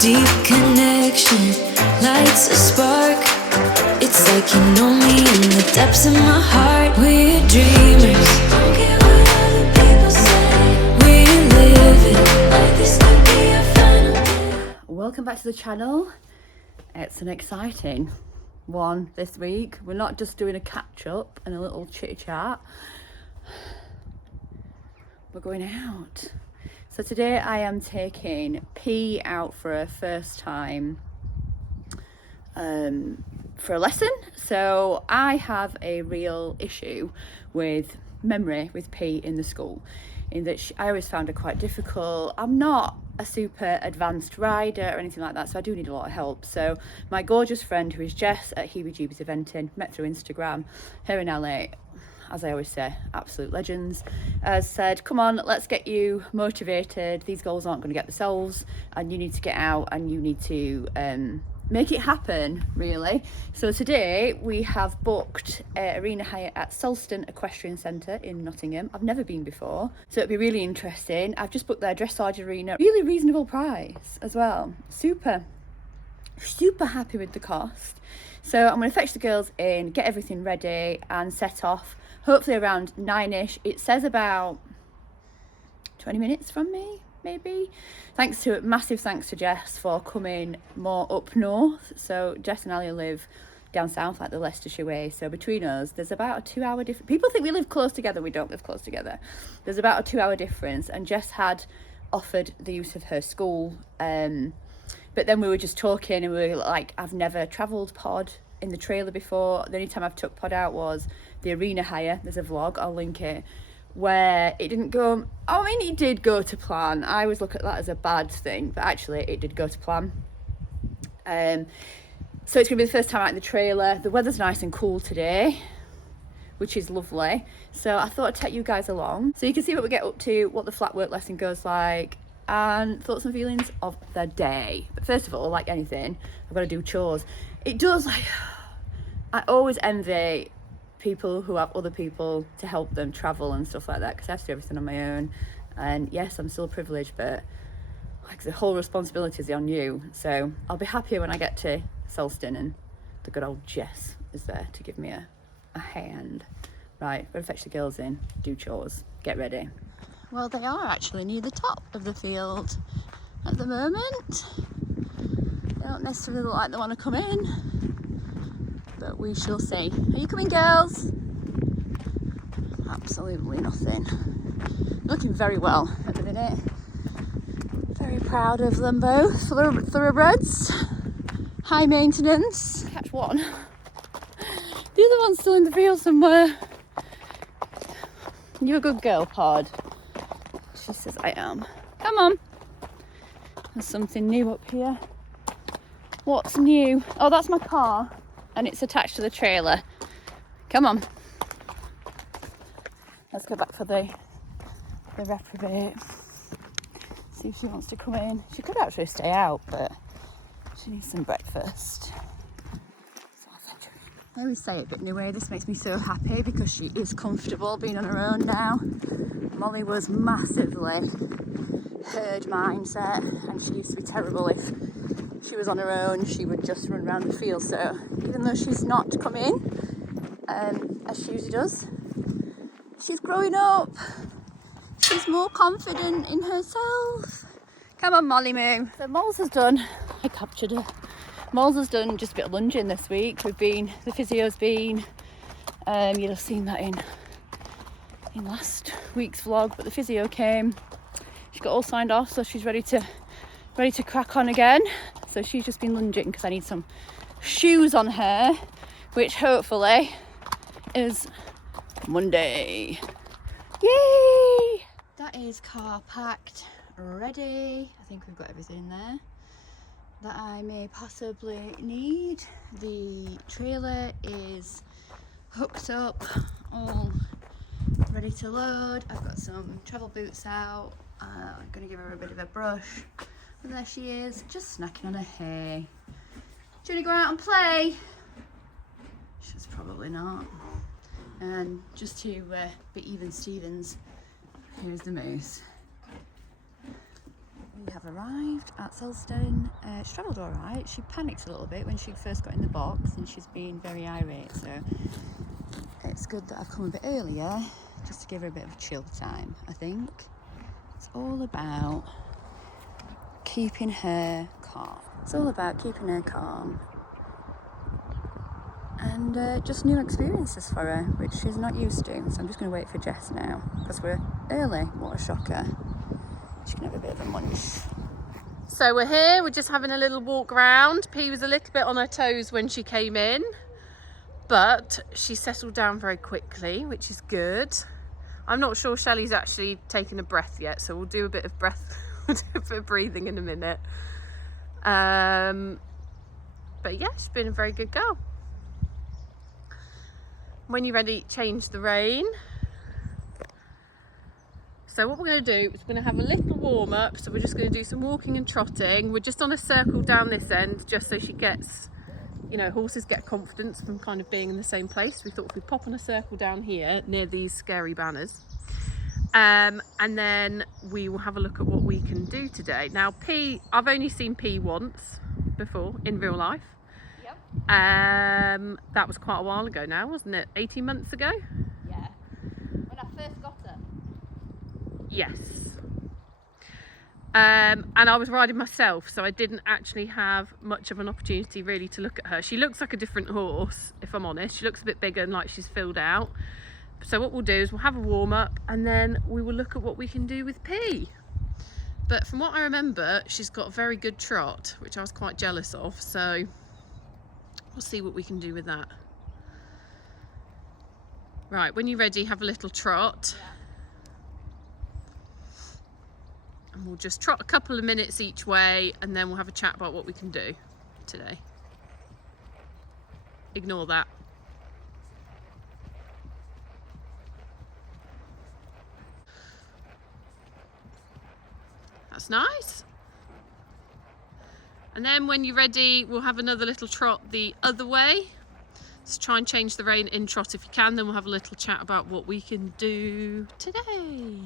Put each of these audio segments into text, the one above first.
deep connection lights a spark. It's like you know me in the depths of my heart. We're dreamers, don't care what other people say. We're living like this could be our final day. Welcome back to the channel. It's an exciting one this week. We're not just doing a catch up and a little chit chat. We're going out. So today I am taking P out for a first time for a lesson. So I have a real issue with memory with P in the school, in that I always found her quite difficult. I'm not a super advanced rider or anything like that, so I do need a lot of help. So my gorgeous friend, who is Jess at Heebie Jeebies Eventing, met through Instagram, here in LA, as I always say, absolute legends, said, come on, let's get you motivated. These goals aren't going to get themselves, and you need to get out and you need to make it happen, really. So today we have booked arena hire at Selston Equestrian Centre in Nottingham. I've never been before, so it'll be really interesting. I've just booked their dressage arena, really reasonable price as well. Super happy with the cost. So I'm going to fetch the girls in, get everything ready and set off, hopefully around 9ish. It says about 20 minutes from me, maybe. Massive thanks to Jess for coming more up north. So Jess and Ali live down south, like the Leicestershire way. So between us, there's about a 2 hour difference. People think we live close together. We don't live close together. There's about a 2 hour difference. And Jess had offered the use of her school. But then we were just talking and we were like, I've never travelled pod in the trailer before. The only time I've took pod out was the arena hire. There's a vlog, I'll link it, where it didn't go, I mean, it did go to plan. I always look at that as a bad thing, but actually it did go to plan. So it's gonna be the first time out in the trailer. The weather's nice and cool today, which is lovely. So I thought I'd take you guys along so you can see what we get up to, what the flat work lesson goes like, and thoughts and feelings of the day. But first of all, like anything, I've got to do chores. It does, like, I always envy people who have other people to help them travel and stuff like that, because I have to do everything on my own. And yes, I'm still privileged, but like the whole responsibility is on you. So I'll be happier when I get to Selston and the good old Jess is there to give me a hand. Right, better fetch the girls in, do chores, get ready. Well, they are actually near the top of the field at the moment. They don't necessarily look like they want to come in, but we shall see. Are you coming, girls? Absolutely nothing. Looking very well at the minute. Very proud of them both. Thoroughbreds. High maintenance. Catch one. The other one's still in the field somewhere. You're a good girl, Pod. She says I am. Come on. There's something new up here. What's new? Oh, that's my car and it's attached to the trailer. Come on. Let's go back for the reprobate. See if she wants to come in. She could actually stay out, but she needs some breakfast. So I always say it, but in a way this makes me so happy because she is comfortable being on her own now. Molly was massively herd mindset, and she used to be terrible if she was on her own. She would just run around the field. So even though she's not come in as she usually does, she's growing up. She's more confident in herself. Come on, Molly Moo. So Moles has done, I captured her. Moles has done just a bit of lunging this week. The physio's been, you'll have seen that in last week's vlog, but the physio came. She got all signed off, so she's ready to crack on again. So she's just been lunging because I need some shoes on her, which hopefully is Monday. Yay! That is car packed, ready. I think we've got everything in there that I may possibly need. The trailer is hooked up, all ready to load. I've got some travel boots out. I'm going to give her a bit of a brush. And there she is, just snacking on her hay. Do you want to go out and play? She's probably not. And just to be even Stevens, here's the moose. We have arrived at Selston. She travelled alright. She panicked a little bit when she first got in the box and she's been very irate, so it's good that I've come a bit earlier just to give her a bit of a chill time, I think. It's all about keeping her calm. It's all about keeping her calm and just new experiences for her, which she's not used to. So I'm just going to wait for Jess now because we're early. What a shocker. She can have a bit of a munch. So we're here, we're just having a little walk around. P was a little bit on her toes when she came in, but she settled down very quickly, which is good. I'm not sure Shelley's actually taken a breath yet, so we'll do a bit of breathing in a minute. But yeah, she's been a very good girl. When you're ready, change the rein. So what we're going to do is we're going to have a little warm up. So we're just going to do some walking and trotting. We're just on a circle down this end, just so she gets, you know, horses get confidence from kind of being in the same place. We thought if we pop on a circle down here near these scary banners. And then we will have a look at what we can do today. Now P, I've only seen P once before in real life. Yep. That was quite a while ago now, wasn't it? 18 months ago? Yeah. When I first got her. Yes. And I was riding myself, so I didn't actually have much of an opportunity really to look at her. She looks like a different horse, if I'm honest. She looks a bit bigger and like she's filled out. So what we'll do is we'll have a warm up and then we will look at what we can do with P. But from what I remember, she's got a very good trot, which I was quite jealous of. So we'll see what we can do with that. Right, when you're ready, have a little trot. Yeah. And we'll just trot a couple of minutes each way and then we'll have a chat about what we can do today. Ignore that. That's nice. And then when you're ready, we'll have another little trot the other way. So try and change the rein in trot if you can, then we'll have a little chat about what we can do today.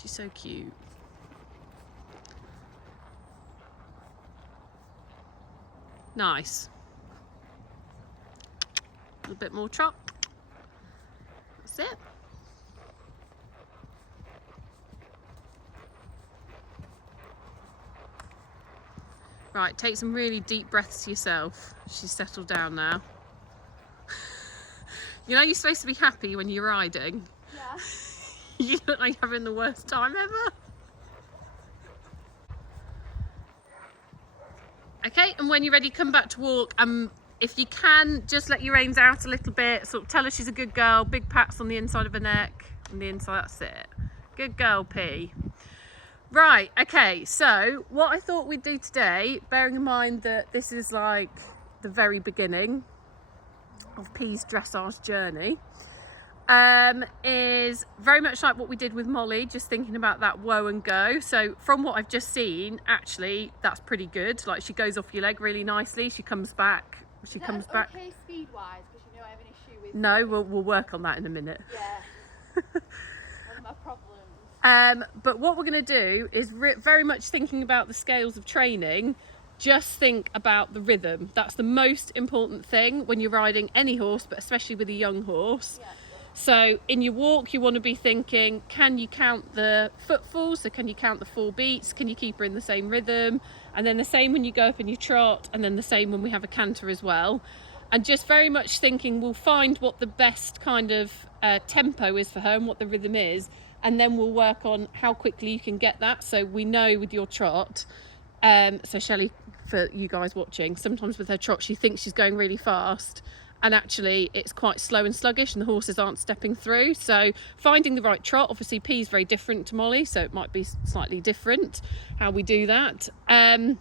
She's so cute. Nice. A little bit more trot. That's it. Right, take some really deep breaths to yourself. She's settled down now. You know you're supposed to be happy when you're riding? Yeah. You look like you're having the worst time ever. Okay, and when you're ready, come back to walk. If you can, just let your reins out a little bit. Sort of tell her she's a good girl. Big pats on the inside of her neck. On the inside, that's it. Good girl, P. Right, okay, so what I thought we'd do today, bearing in mind that this is like the very beginning of P's dressage journey, is very much like what we did with Molly, just thinking about that whoa and go. So from what I've just seen, actually that's pretty good. Like she goes off your leg really nicely, she comes back. Okay, speed wise, because you know I have an issue with. No, we'll work on that in a minute. Yeah. One of my problems. But what we're going to do is very much thinking about the scales of training. Just think about the rhythm. That's the most important thing when you're riding any horse, but especially with a young horse. Yeah. So in your walk, you want to be thinking, can you count the footfalls? So can you count the 4 beats? Can you keep her in the same rhythm? And then the same when you go up in your trot, and then the same when we have a canter as well. And just very much thinking, we'll find what the best kind of tempo is for her and what the rhythm is. And then we'll work on how quickly you can get that. So we know with your trot, so Shelley, for you guys watching, sometimes with her trot, she thinks she's going really fast. And actually it's quite slow and sluggish and the horses aren't stepping through. So finding the right trot, obviously P is very different to Molly, so it might be slightly different how we do that. And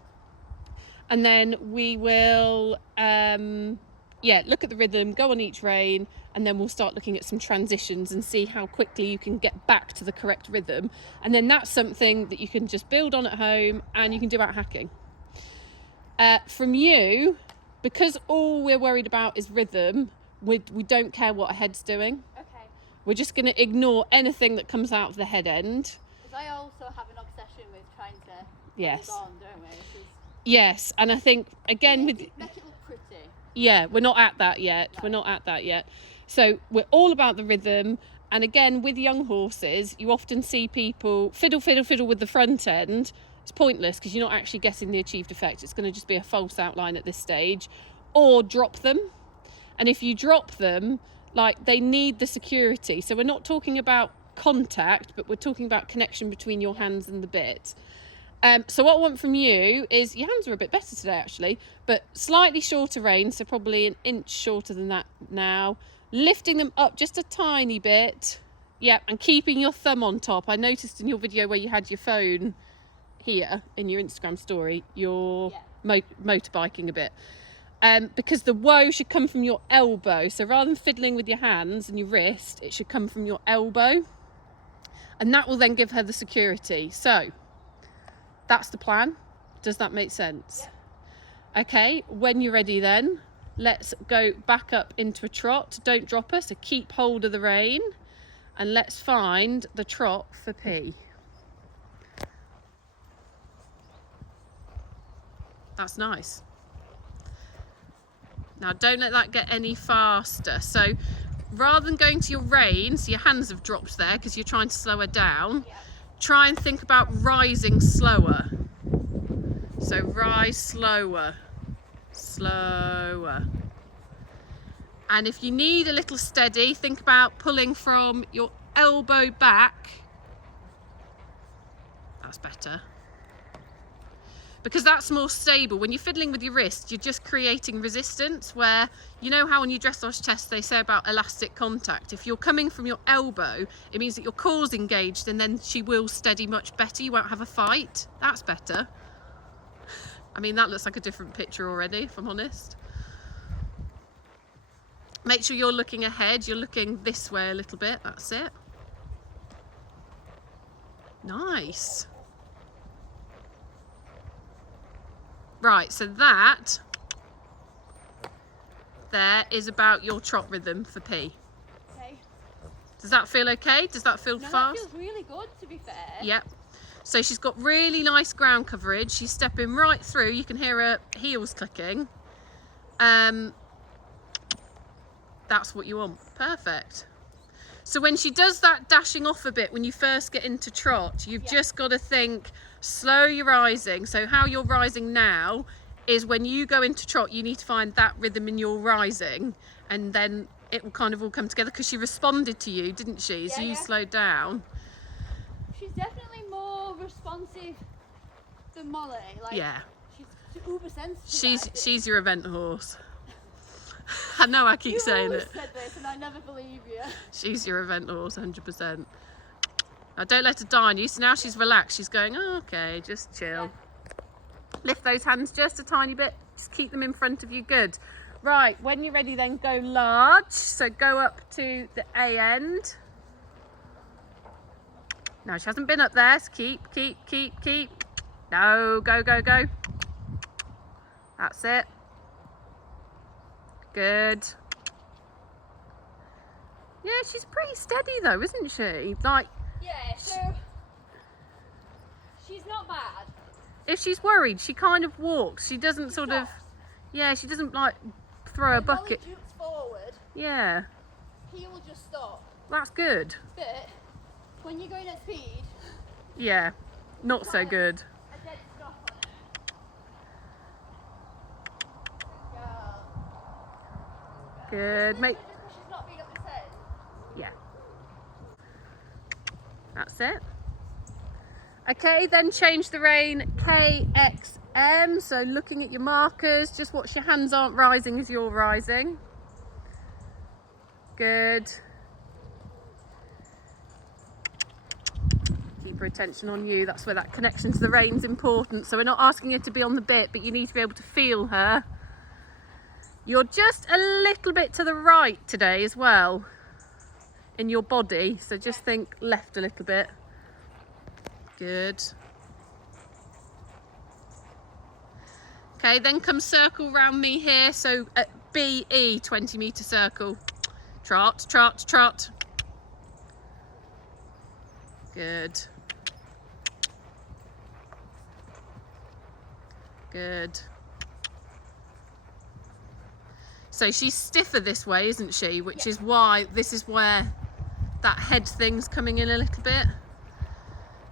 then we will, look at the rhythm, go on each rein, and then we'll start looking at some transitions and see how quickly you can get back to the correct rhythm. And then that's something that you can just build on at home and you can do out hacking. From you, because all we're worried about is rhythm, we don't care what a head's doing. Okay. We're just going to ignore anything that comes out of the head end. Because I also have an obsession with trying to Yes. hold on, don't we? Yes, and I think again with make it look pretty. yeah, we're not at that yet. No. We're not at that yet. So we're all about the rhythm. And again, with young horses, you often see people fiddle with the front end. It's pointless because you're not actually getting the achieved effect. It's going to just be a false outline at this stage. Or drop them. And if you drop them, like, they need the security. So we're not talking about contact, but we're talking about connection between your hands and the bit. So what I want from you is, your hands are a bit better today actually, but slightly shorter rein, so probably an inch shorter than that now. Lifting them up just a tiny bit. Yep, and keeping your thumb on top. I noticed in your video where you had your phone here in your Instagram story, you're motorbiking a bit. Because the woe should come from your elbow. So rather than fiddling with your hands and your wrist, it should come from your elbow. And that will then give her the security. So that's the plan. Does that make sense? Yeah. Okay, when you're ready then, let's go back up into a trot. Don't drop her, so keep hold of the rein. And let's find the trot for P. That's nice. Now don't let that get any faster. So rather than going to your rein, so your hands have dropped there because you're trying to slow her down, try and think about rising slower. So rise slower, slower. And if you need a little steady, think about pulling from your elbow back. That's better. Because that's more stable. When you're fiddling with your wrist, you're just creating resistance, where, you know how on your dressage test they say about elastic contact, if you're coming from your elbow, it means that your core's engaged and then she will steady much better. You won't have a fight. That's better. I mean, that looks like a different picture already, if I'm honest. Make sure you're looking ahead. You're looking this way a little bit. That's it. Nice. Right, so that there is about your trot rhythm for P. Okay. Does that feel okay? Does that feel fast? That feels really good, to be fair. Yep. So she's got really nice ground coverage. She's stepping right through. You can hear her heels clicking. That's what you want. Perfect. So when she does that dashing off a bit, when you first get into trot, you've just got to think, slow your rising. So how you're rising now is when you go into trot, you need to find that rhythm in your rising, and then it will kind of all come together, because she responded to you, didn't she? So you slowed down. She's definitely more responsive than Molly. Like, she's uber sensitive. She's your event horse. I know I keep saying it. You said this and I never believe you. She's your event horse, 100%. Now don't let her die on you. So now she's relaxed. She's going, oh, okay, just chill. Yeah. Lift those hands just a tiny bit. Just keep them in front of you. Good. Right, when you're ready then, go large. So go up to the A end. No, she hasn't been up there. So keep. No, go. That's it. Good. Yeah, she's pretty steady though, isn't she? Like, yeah, so she's not bad. If she's worried, she kind of walks. She doesn't she doesn't like throw a bucket. Molly jukes forward. Yeah. He will just stop. That's good. But when you're going at speed. Yeah, not so good. A dead stop on it. Good. Just because she's not being up this head. Yeah. That's it. Okay, then change the rein KXM. So looking at your markers, just watch your hands aren't rising as you're rising. Good. Keep her attention on you. That's where that connection to the rein's important. So we're not asking her to be on the bit, but you need to be able to feel her. You're just a little bit to the right today as well in your body, so just think left a little bit. Good. Okay, then come circle round me here, so at BE 20-metre circle. Trot. Good. Good. So she's stiffer this way, isn't she? Which is why, this is where that head thing's coming in a little bit.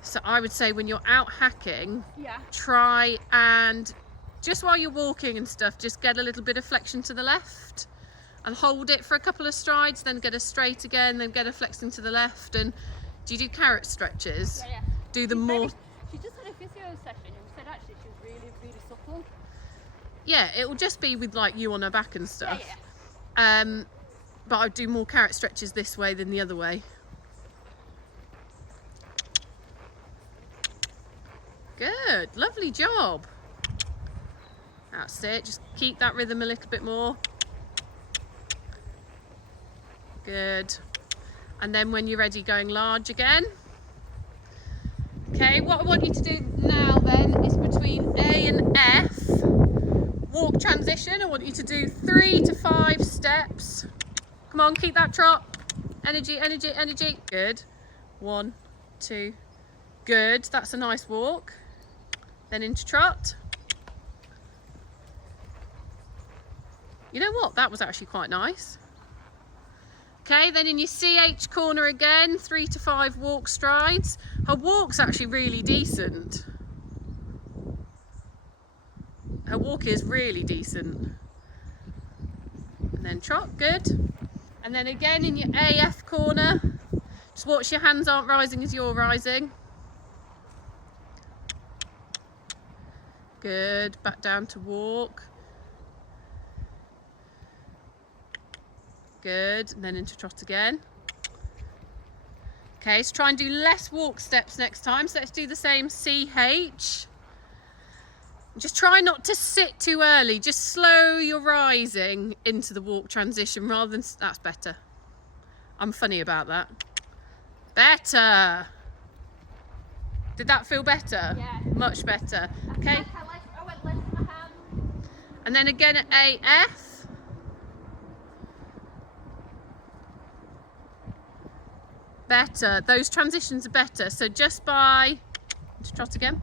So I would say when you're out hacking, try and just while you're walking and stuff, just get a little bit of flexion to the left and hold it for a couple of strides, then get a straight again, then get a flexing to the left. And do you do carrot stretches? Yeah. Do them more. She just had a physio session and said actually she was really, really supple. Yeah, it will just be with like you on her back and stuff. Yeah. But I'd do more carrot stretches this way than the other way. Good, lovely job. That's it, just keep that rhythm a little bit more. Good. And then when you're ready, going large again. Okay, what I want you to do now then is between A and F, walk transition. I want you to do 3 to 5 steps. Come on, keep that trot. Energy, energy, energy. Good. 1, 2. Good, that's a nice walk. Then into trot. You know what, that was actually quite nice. Okay, then in your CH corner again, 3 to 5 walk strides. Her walk's actually really decent. Her walk is really decent. And then trot, good. And then again in your AF corner, just watch your hands aren't rising as you're rising. Good, back down to walk. Good, and then into trot again. Okay, so try and do less walk steps next time. So let's do the same CH. Just try not to sit too early. Just slow your rising into the walk transition rather than... That's better. I'm funny about that. Better. Did that feel better? Yeah. Much better. Okay. I went less in my hand. And then again at AF. Better. Those transitions are better. So just by... Just trot again.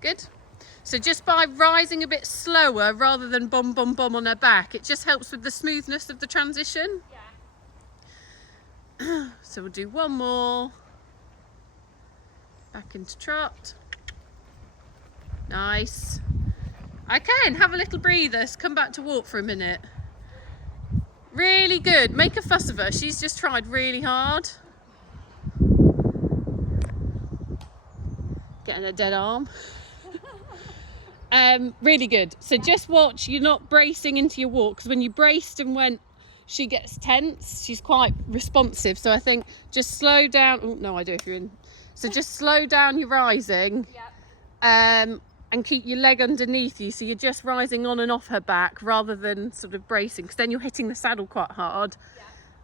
Good. So just by rising a bit slower rather than bum bum bum on her back, it just helps with the smoothness of the transition. Yeah. So we'll do one more. Back into trot. Nice. Okay, and have a little breather. So come back to walk for a minute. Really good. Make a fuss of her. She's just tried really hard. Getting a dead arm. Really good. So just watch, you're not bracing into your walk, because when you braced and went, she gets tense. She's quite responsive. So I think just slow down. Oh, no idea if you're in. So just slow down your rising. Yep. And keep your leg underneath you, so you're just rising on and off her back rather than sort of bracing, because then you're hitting the saddle quite hard.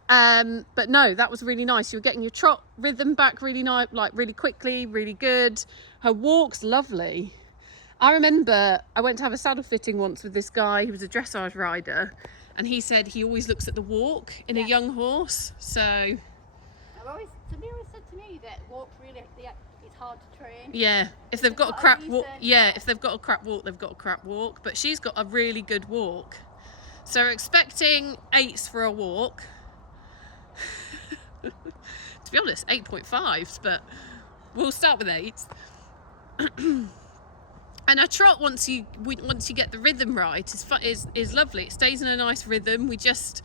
Yeah. But no, that was really nice. You're getting your trot rhythm back really nice, like really quickly, really good. Her walk's lovely. I remember I went to have a saddle fitting once with this guy who was a dressage rider, and he said he always looks at the walk in a young horse. So Somebody always said to me that walk really, it's hard to train. yeah, if they've got a crap walk, if they've got a crap walk, they've got a crap walk. But she's got a really good walk. So we're expecting 8s for a walk. To be honest, 8.5s, but we'll start with 8s. And a trot, once you get the rhythm right, is lovely. It stays in a nice rhythm. We just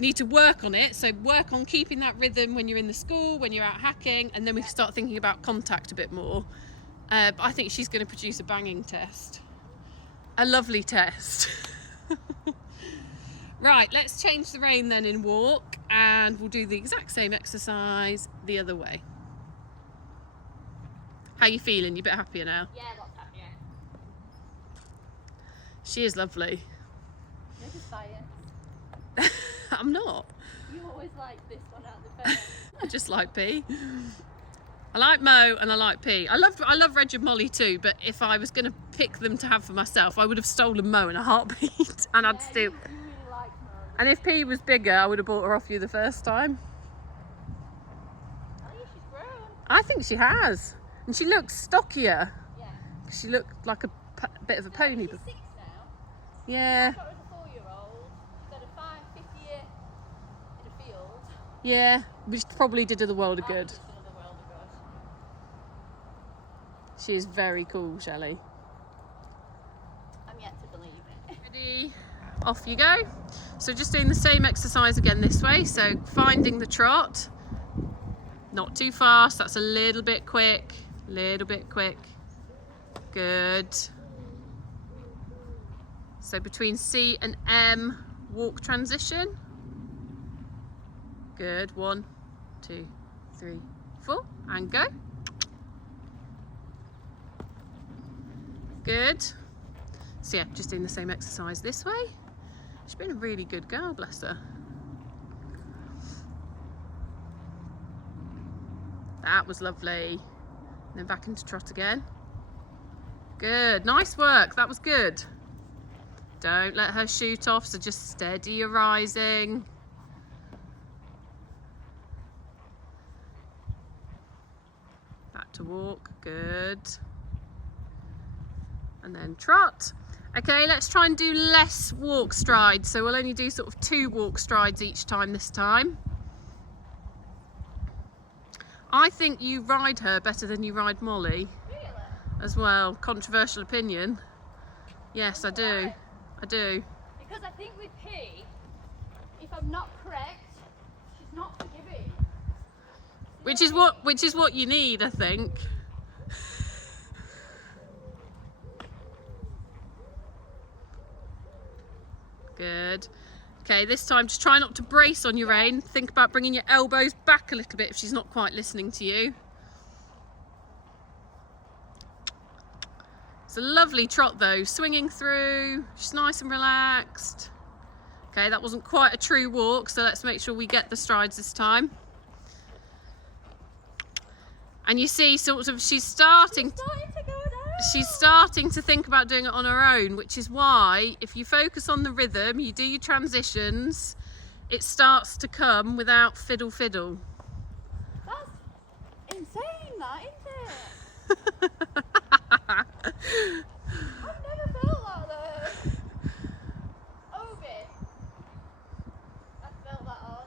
need to work on it. So work on keeping that rhythm when you're in the school, when you're out hacking, and then we can start thinking about contact a bit more. But I think she's going to produce a banging test. A lovely test. Right, let's change the rein then in walk, and we'll do the exact same exercise the other way. How you feeling? You a bit happier now? Yeah, lots happier. She is lovely. You're just biased. I'm not. You always like this one out of the pair. I just like P. I like Mo and I like P. I love Reg and Molly too, but if I was going to pick them to have for myself, I would have stolen Mo in a heartbeat. And I'd still... You really like Mo. And if P was bigger, I would have bought her off you the first time. I think she has. And she looks stockier. Yeah. She looked like a bit of a pony. She's 6 now. Yeah. I got her as a 4-year-old. She's had a 5 year in a field. Yeah. Which probably did her the world of I good. think it's done her the world of good. She is very cool, Shelley. I'm yet to believe it. Ready? Off you go. So just doing the same exercise again this way. So finding the trot. Not too fast. That's a little bit quick. Little bit quick. Good. So between C and M, walk transition. Good. 1, 2, 3, 4, and go. Good. So yeah, just doing the same exercise this way. She's been a really good girl, bless her. That was lovely. Then back into trot again. Good, nice work, that was good. Don't let her shoot off, so just steady your rising. Back to walk, good. And then trot. Okay, let's try and do less walk strides. So we'll only do sort of 2 walk strides each time this time. I think you ride her better than you ride Molly. Really? As well. Controversial opinion. Yes, I do. Why? I do. Because I think with P, if I'm not correct, she's not forgiving. Which is what you need, I think. Good. Okay, this time just try not to brace on your rein. Think about bringing your elbows back a little bit if she's not quite listening to you. It's a lovely trot though, swinging through. She's nice and relaxed. Okay, that wasn't quite a true walk, so let's make sure we get the strides this time. And you see, sort of, she's starting to think about doing it on her own, which is why if you focus on the rhythm, you do your transitions, it starts to come without fiddle fiddle. That's insane, that, isn't it? I've never felt that though. Obi, I felt that on.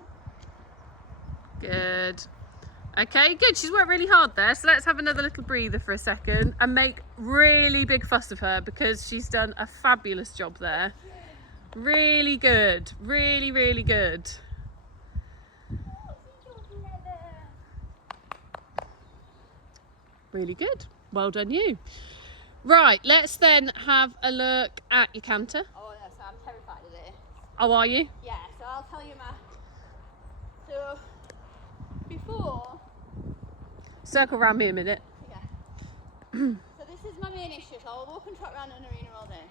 Good. Okay, good. She's worked really hard there. So let's have another little breather for a second and make really big fuss of her because she's done a fabulous job there. Really good. Really, really good. Really good. Well done you. Right, let's then have a look at your canter. Oh no, so I'm terrified of this. Oh, are you? Yeah, so I'll tell you my... So, before... Circle around me a minute. Yeah. So this is my main issue, so I'll walk and trot around an arena all day.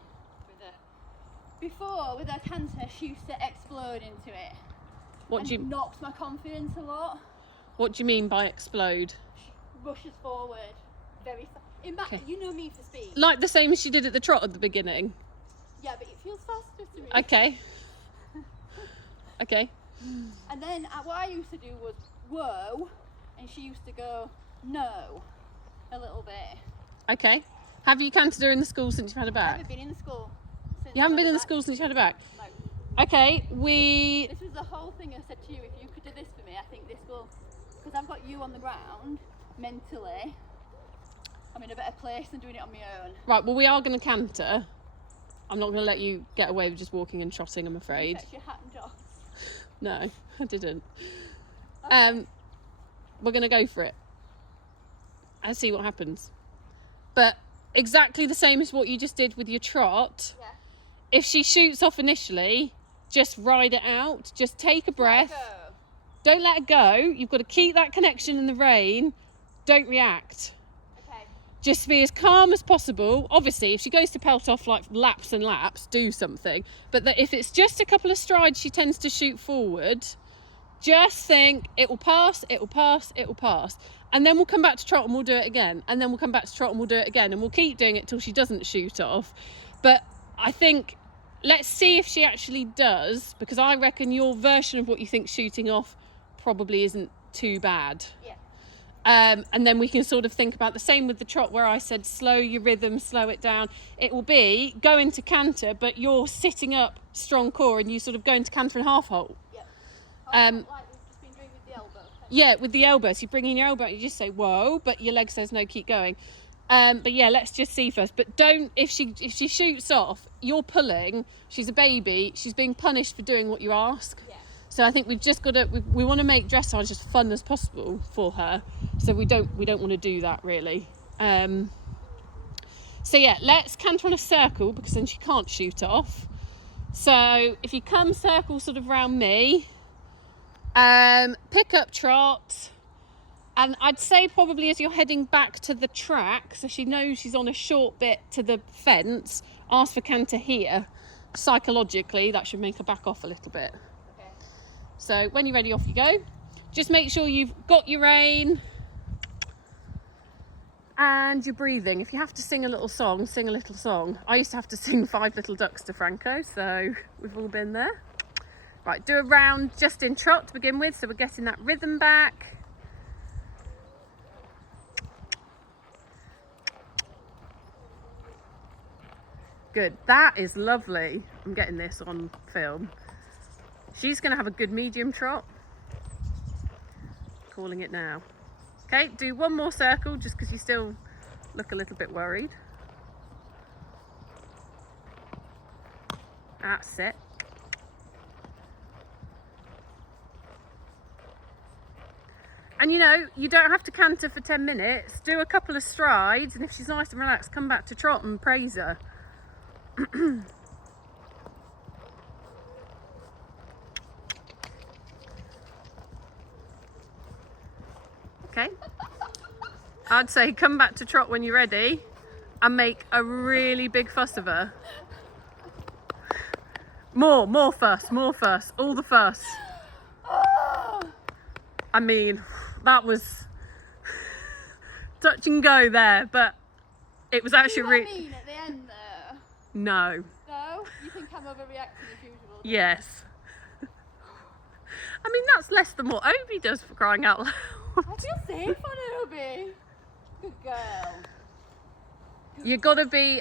Before, with her canter, she used to explode into it. What do you... knocks my confidence a lot. What do you mean by explode? She rushes forward very fast. Okay. You know me for speed. Like the same as she did at the trot at the beginning? Yeah, but it feels faster to me. Okay. Okay. And then what I used to do was, whoa, and she used to go, no, a little bit. Okay. Have you cantered her in the school since you've had her I back? haven't been in the school. Since You haven't I been in the back. school since you had her back? No. Okay, This was the whole thing I said to you, if you could do this for me, I think this will, because I've got you on the ground, mentally, I'm in a better place than doing it on my own. Right, well we are going to canter. I'm not going to let you get away with just walking and trotting, I'm afraid. Fetch your hat and jocks. No, I didn't. Okay. We're going to go for it and see what happens. But exactly the same as what you just did with your trot. Yeah. If she shoots off initially, just ride it out. Just take a breath. Go. Don't let it go. You've got to keep that connection in the rein. Don't react. Okay. Just be as calm as possible. Obviously, if she goes to pelt off like laps and laps, do something. But if it's just a couple of strides she tends to shoot forward, just think, it will pass, it will pass, it will pass. And then we'll come back to trot and we'll do it again. And then we'll come back to trot and we'll do it again. And we'll keep doing it till she doesn't shoot off. But I think, let's see if she actually does, because I reckon your version of what you think shooting off probably isn't too bad. Yeah. And then we can sort of think about the same with the trot, where I said slow your rhythm, slow it down. It will be go into canter, but you're sitting up strong core and you sort of go into canter and half halt. Yep. Um, Like we've just been doing with the elbow. Yeah, with the elbows, you bring in your elbow, you just say whoa, but your leg says no, keep going. But yeah, let's just see first. But don't, if she shoots off, you're pulling. She's a baby. She's being punished for doing what you ask. Yeah. So I think we've just got to, we want to make dressage as fun as possible for her. So we don't want to do that really. So yeah, let's canter on a circle, because then she can't shoot off. So if you come circle sort of round me, pick up trot, and I'd say probably as you're heading back to the track, so she knows she's on a short bit to the fence, ask for canter here. Psychologically, that should make her back off a little bit. Okay. So when you're ready, off you go. Just make sure you've got your rein and you're breathing. If you have to sing a little song, sing a little song. I used to have to sing 5 Little Ducks to Franco, so we've all been there. Right, do a round just in trot to begin with, so we're getting that rhythm back. Good, that is lovely. I'm getting this on film. She's going to have a good medium trot. Calling it now. Okay, do one more circle just because you still look a little bit worried. That's it. And you know, you don't have to canter for 10 minutes. Do a couple of strides, and if she's nice and relaxed, come back to trot and praise her. Okay. I'd say come back to trot when you're ready and make a really big fuss of her. More fuss, all the fuss. I mean, that was touch and go there, but it was actually really... I mean at the end there? No. No? You think I'm overreacting as usual? Yes. I mean, that's less than what Obi does, for crying out loud. I feel safe on Obi. Good girl. You gotta be,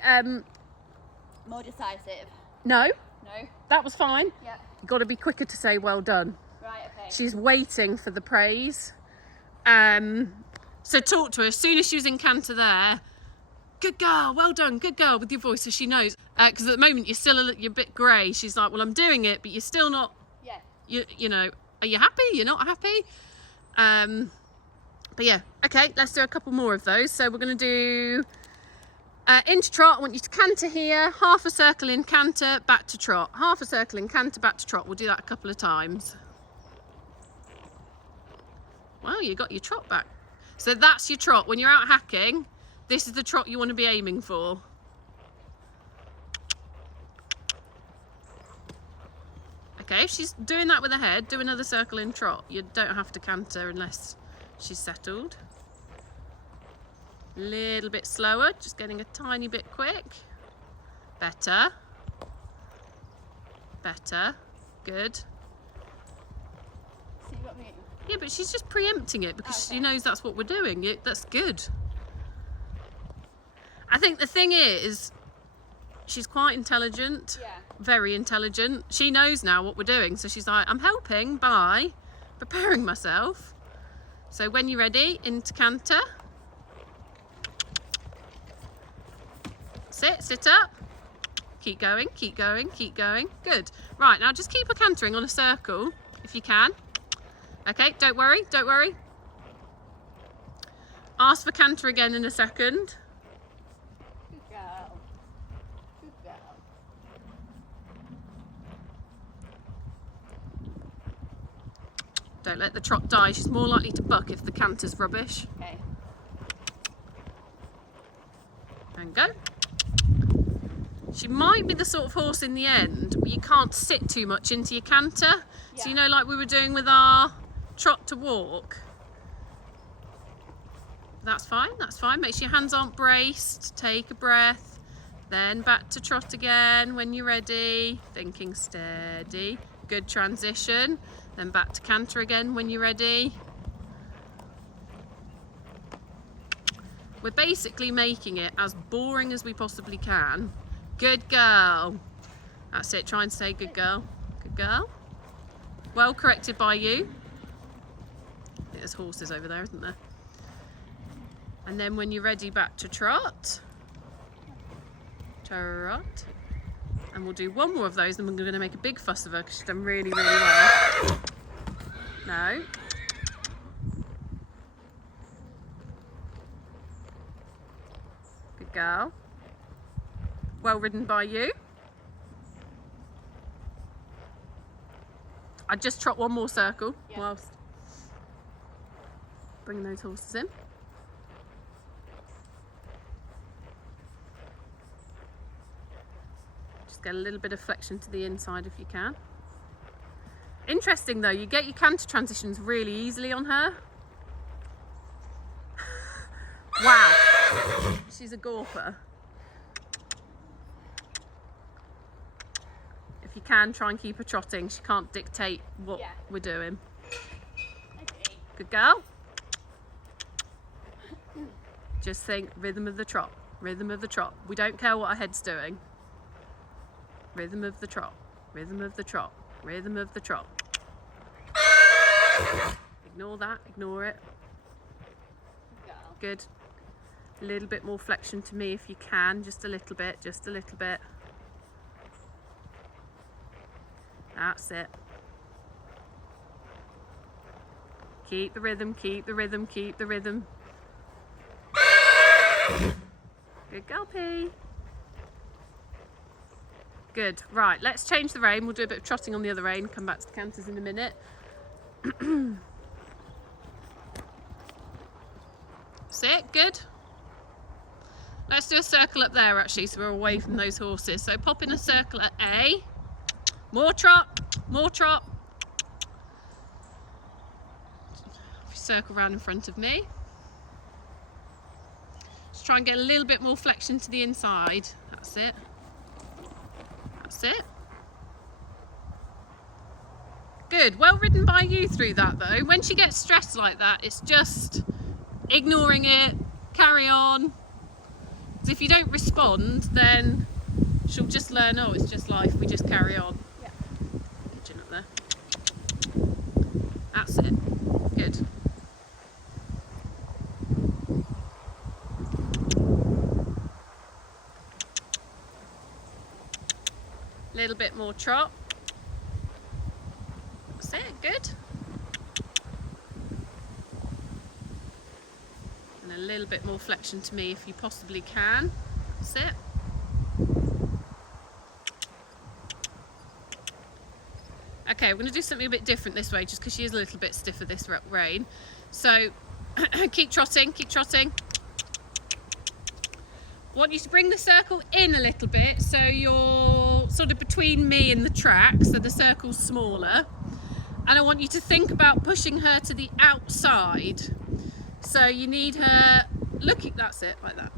More decisive. no, No? that was fine. Yeah. You gotta be quicker to say well done. Right, okay. She's waiting for the praise. So talk to her as soon as she was in canter there. Good girl, well done, good girl, with your voice, so she knows. Because at the moment you're a bit grey. She's like, well, I'm doing it, but you're still not. Yeah. You know, are you happy? You're not happy. But yeah, okay, let's do a couple more of those. So we're going to do into trot. I want you to canter here, half a circle in canter, back to trot. Half a circle in canter, back to trot. We'll do that a couple of times. Wow, you got your trot back. So that's your trot. When you're out hacking, this is the trot you want to be aiming for. Okay, if she's doing that with her head, do another circle in trot. You don't have to canter unless she's settled. A little bit slower, just getting a tiny bit quick. Better. Better. Good. See what I mean? Yeah, but she's just preempting it because Okay. she knows that's what we're doing. That's good. I think the thing is, she's quite intelligent. Yeah. Very intelligent. She knows now what we're doing, so she's like, I'm helping by preparing myself. So when you're ready, into canter. Sit up. Keep going, keep going, keep going. Good. Right, now just keep her cantering on a circle if you can. Okay, don't worry, don't worry. Ask for canter again in a second. Good girl. Good girl. Don't let the trot die. She's more likely to buck if the canter's rubbish. Okay. And go. She might be the sort of horse in the end where you can't sit too much into your canter. So you know, like we were doing with our trot to walk. That's fine, that's fine. Make sure your hands aren't braced. Take a breath. Then back to trot again when you're ready. Thinking steady. Good transition. Then back to canter again when you're ready. We're basically making it as boring as we possibly can. Good girl. That's it, try and say good girl. Good girl. Well corrected by you. There's horses over there, isn't there? And then when you're ready, back to trot. Trot. And we'll do one more of those, and we're going to make a big fuss of her because she's done really, really well. No. Good girl. Well ridden by you. I'd just trot one more circle whilst bringing those horses in. Just get a little bit of flexion to the inside if you can. Interesting though, you get your canter transitions really easily on her. Wow, she's a gorper. If you can, try and keep her trotting. She can't dictate what we're doing. Okay. Good girl. Just think rhythm of the trot, rhythm of the trot. We don't care what our head's doing. Rhythm of the trot, rhythm of the trot, rhythm of the trot. Ignore that, ignore it. Good. A little bit more flexion to me if you can, just a little bit, just a little bit. That's it. Keep the rhythm, keep the rhythm, keep the rhythm. Good girl, P. Good. Right, let's change the rein. We'll do a bit of trotting on the other rein. Come back to the canters in a minute. Sit. Good. Let's do a circle up there actually, so we're away from those horses. So pop in a circle at A. More trot, more trot. Circle round in front of me. Just try and get a little bit more flexion to the inside. That's it. That's it. Good. Well ridden by you through that though. When she gets stressed like that, it's just ignoring it, carry on. Because if you don't respond, then she'll just learn, oh, it's just life, we just carry on. Yeah. Pigeon up there. That's it. Good. Little bit more trot. That's it, good. And a little bit more flexion to me if you possibly can. That's it. Okay, we're going to do something a bit different this way, just because she is a little bit stiffer this rein. So keep trotting, keep trotting. I want you to bring the circle in a little bit, so you're sort of between me and the track, so the circle's smaller. And I want you to think about pushing her to the outside. So you need her looking, that's it, like that.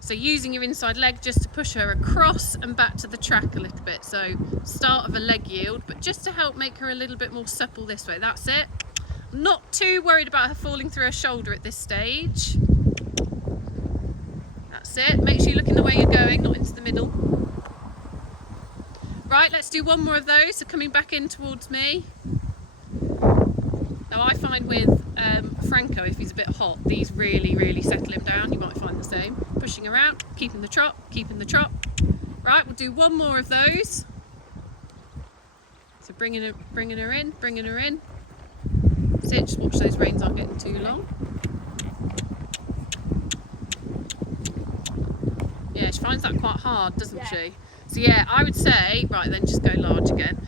So using your inside leg just to push her across and back to the track a little bit. So start of a leg yield, but just to help make her a little bit more supple this way. That's it. Not too worried about her falling through her shoulder at this stage. That's it. Make sure you're looking the way you're going, not into the middle. Right, let's do one more of those. So coming back in towards me. Now I find with Franco, if he's a bit hot, these really settle him down. You might find the same. Pushing around, keeping the trot, keeping the trot. Right, we'll do one more of those. So bringing her in, bringing her in. Sit, just watch those reins aren't getting too long. Yeah, she finds that quite hard, doesn't she? So yeah, I would say, right then, just go large again.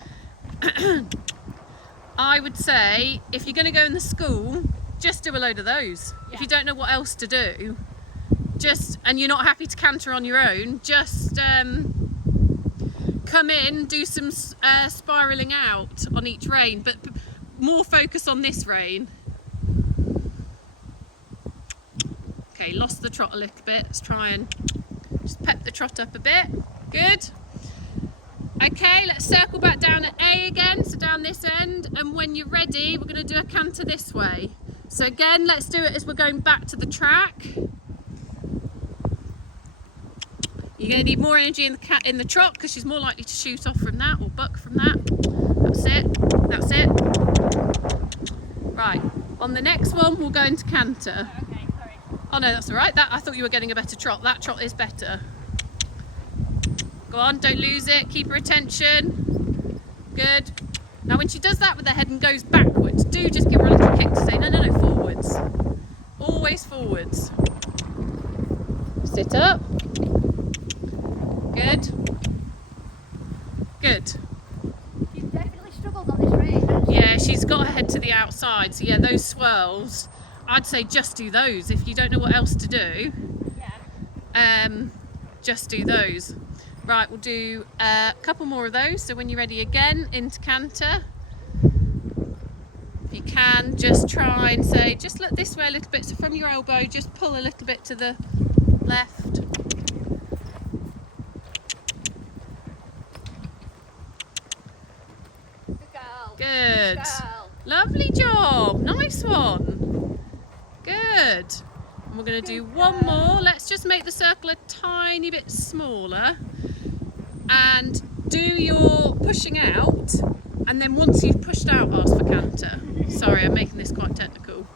I would say, if you're going to go in the school, just do a load of those. Yeah. If you don't know what else to do, and you're not happy to canter on your own, just come in, do some spiralling out on each rein, but more focus on this rein. Okay, lost the trot a little bit. Let's try and just pep the trot up a bit. Good. Okay, let's circle back down at A again, so down this end, and when you're ready, we're going to do a canter this way. So again, let's do it as we're going back to the track. You're going to need more energy in the trot because she's more likely to shoot off from that or buck from that. That's it. That's it. Right. On the next one, we'll go into canter. Oh, okay, sorry. Oh no, that's all right. I thought you were getting a better trot. That trot is better. Go on, don't lose it. Keep her attention. Good. Now when she does that with her head and goes backwards, do just give her a little kick to say, no, no, no, forwards. Always forwards. Sit up. Good. Good. She's definitely struggled on this range, hasn't she? Yeah, she's got her head to the outside. So yeah, those swirls, I'd say just do those. If you don't know what else to do, just do those. Right, we'll do a couple more of those. So when you're ready again, into canter. If you can, just try and say, just look this way a little bit. So from your elbow, just pull a little bit to the left. Good girl. Good. Girl. Lovely job. Nice one. Good. And we're going to do one more. Let's just make the circle a tiny bit smaller. And do your pushing out. And then once you've pushed out, ask for canter. Sorry, I'm making this quite technical.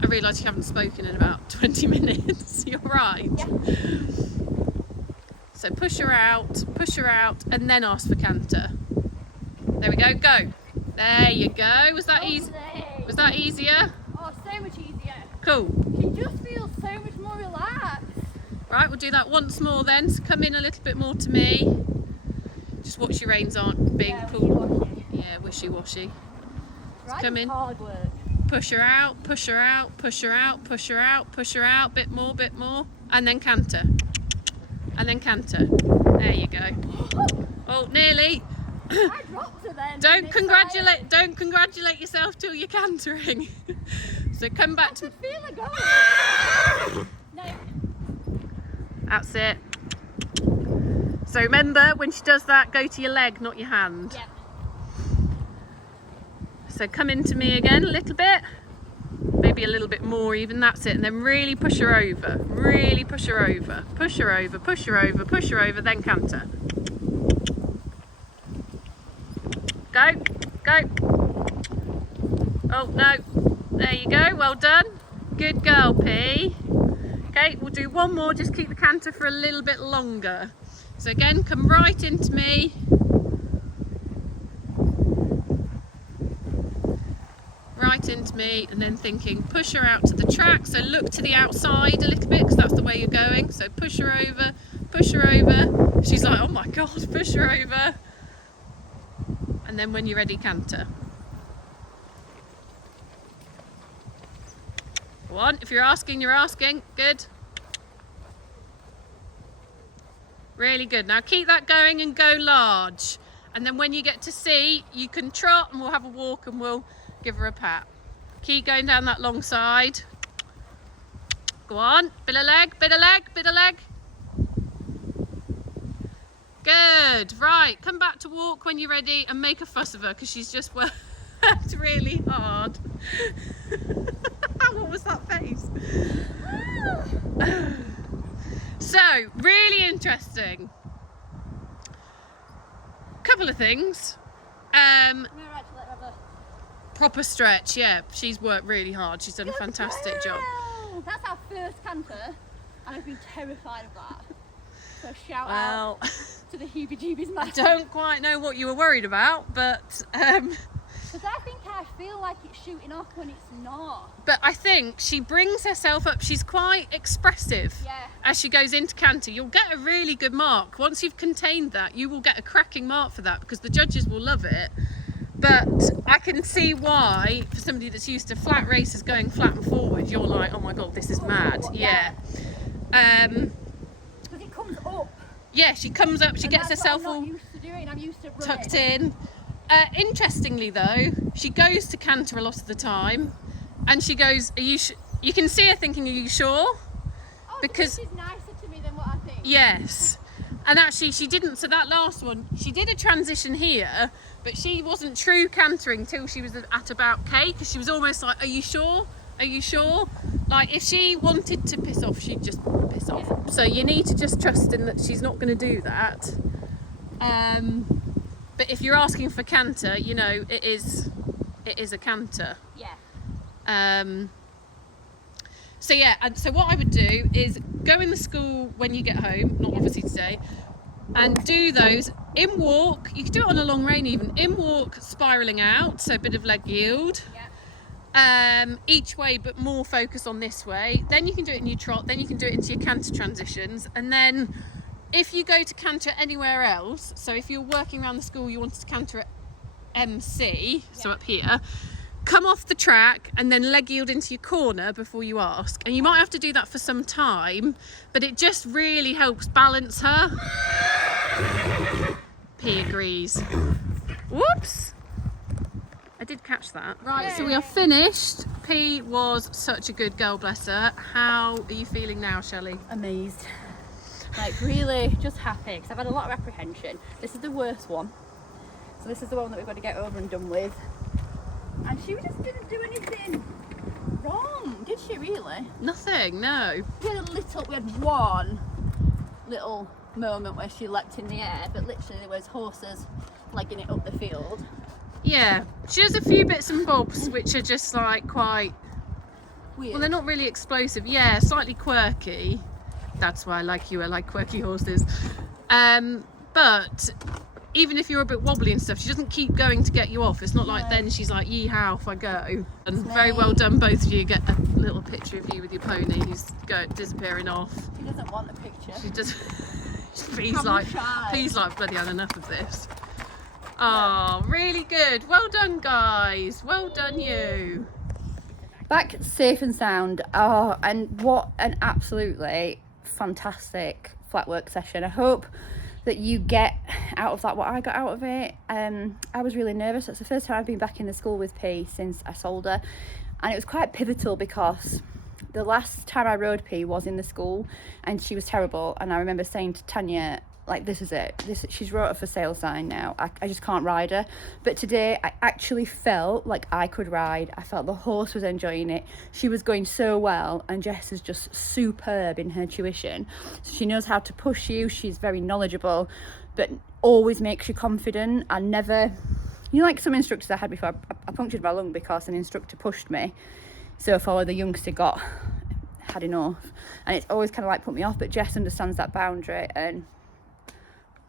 I realise you haven't spoken in about 20 minutes. You're right. Yeah. So push her out, and then ask for canter. There we go, go. There you go. Was that easy? Lovely. Was that easier? Oh, so much easier. Cool. She just feels so much more relaxed. Right, we'll do that once more then. So come in a little bit more to me. Just watch your reins aren't being pulled. Wishy-washy. Yeah, wishy-washy. Right, come in. hard work. Push her out, push her out, push her out, push her out, push her out. Bit more, and then canter. And then canter. There you go. Oh, nearly. I dropped her then. Don't congratulate yourself till you're cantering. So come back to. I feel her going. No. That's it. So remember, when she does that, go to your leg, not your hand. Yep. So come into me again a little bit, maybe a little bit more even, that's it. And then really push her over, really push her over, push her over, push her over, push her over, then canter. Go, go. Oh no, there you go, well done. Good girl, P. Okay, we'll do one more, just keep the canter for a little bit longer. So again, come right into me. Right into me, and then thinking, push her out to the track. So look to the outside a little bit, because that's the way you're going. So push her over, push her over. She's like, oh my God, push her over. And then when you're ready, canter. Go on, if you're asking, you're asking. Good. Really good. Now keep that going and go large. And then when you get to C, you can trot and we'll have a walk and we'll give her a pat. Keep going down that long side. Go on, bit of leg, bit of leg, bit of leg. Good, right, come back to walk when you're ready and make a fuss of her because she's just worked really hard. What was that face? So, really interesting. Couple of things. Proper stretch, yeah. She's worked really hard. She's done a fantastic job. That's our first canter, and I've been terrified of that. So shout Well, out to the heebie-jeebies massive. I don't quite know what you were worried about, but Because I think I feel like it's shooting off when it's not. but I think she brings herself up. She's quite expressive. Yeah. As she goes into canter. You'll get a really good mark. Once you've contained that, you will get a cracking mark for that because the judges will love it. But I can see why, for somebody that's used to flat races going flat and forward, you're like, oh my God, this is mad. Yeah. Because it comes up. Yeah, she comes up, she And gets that's herself what I'm all not used to doing. I'm used to running. tucked in. Interestingly though, she goes to canter a lot of the time and she goes, are you you can see her thinking, are you sure? Oh, Because she's nicer to me than what I think. yes. And actually she didn't, so that last one, she did a transition here, but she wasn't true cantering till she was at about K, because she was almost like, are you sure? Are you sure? Like, if she wanted to piss off, she'd just piss off. So you need to just trust in that she's not going to do that. But if you're asking for canter, you know, it is a canter. Yeah. So yeah, and so what I would do is go in the school when you get home, not obviously today, and do those in walk. You can do it on a long rein even. In walk, spiralling out, so a bit of leg yield. Each way, but more focus on this way. Then you can do it in your trot, then you can do it into your canter transitions, and then if you go to canter anywhere else, so if you're working around the school, you wanted to canter at MC, so up here, come off the track and then leg yield into your corner before you ask. And you might have to do that for some time, but it just really helps balance her. P agrees. Whoops! I did catch that. Right, so we are finished. P was such a good girl, bless her. How are you feeling now, Shelley? Amazed. Like, really just happy, because I've had a lot of apprehension. This is the worst one. So this is the one that we've got to get over and done with. And she just didn't do anything wrong, did she really? Nothing, no. We had one little moment where she leapt in the air, but literally there was horses legging it up the field. Yeah, she has a few bits and bobs which are just like quite Weird. well, they're not really explosive. Yeah, slightly quirky. That's why I like you. I like quirky horses. But even if you're a bit wobbly and stuff, she doesn't keep going to get you off. It's not like then she's like, yee-how, off I go. And very well done, both of you. Get a little picture of you with your pony who's disappearing off. She doesn't want a picture. She just please like bloody hell, enough of this. Oh, really good. Well done, guys. Well done, you. Back safe and sound. Oh, and what an absolutely fantastic flatwork session. I hope that you get out of that what I got out of it. I was really nervous. It's the first time I've been back in the school with P since I sold her, and it was quite pivotal because the last time I rode P was in the school and she was terrible, and I remember saying to Tanya, like, this is it, she's wrote a for sale sign now. I just can't ride her. But today I actually felt like I could ride. I felt the horse was enjoying it. She was going so well, and Jess is just superb in her tuition. So she knows how to push you. She's very knowledgeable, but always makes you confident. And never, you know, like some instructors I had before, I punctured my lung because an instructor pushed me. So far the youngster had enough, and it's always kind of like put me off, but Jess understands that boundary, and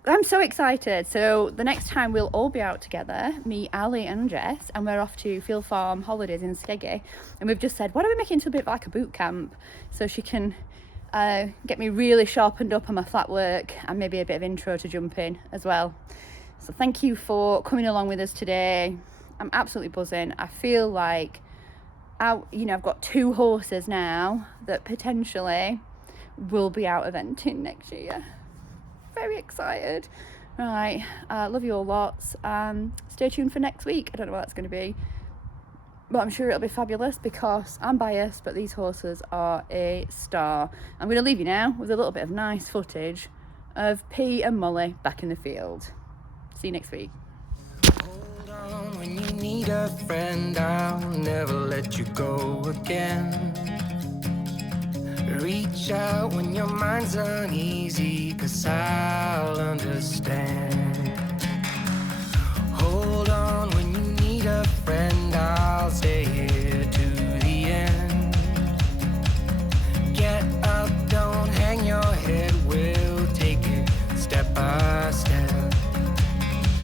I'm so excited. So the next time we'll all be out together, me, Ali and Jess, and we're off to Field Farm holidays in Skeggy, and we've just said, why don't we make it into a bit like a boot camp, so she can get me really sharpened up on my flat work and maybe a bit of intro to jumping as well. So thank you for coming along with us today. I'm absolutely buzzing. I feel like I've got 2 horses now that potentially will be out eventing next year. Very excited. Right, love you all lots. Stay tuned for next week. I don't know what that's going to be, but I'm sure it'll be fabulous because I'm biased, but these horses are a star. I'm going to leave you now with a little bit of nice footage of P and Molly back in the field. See you next week. Hold on when you need a friend, I'll never let you go again. Reach out when your mind's uneasy, 'cause I'll understand. Hold on when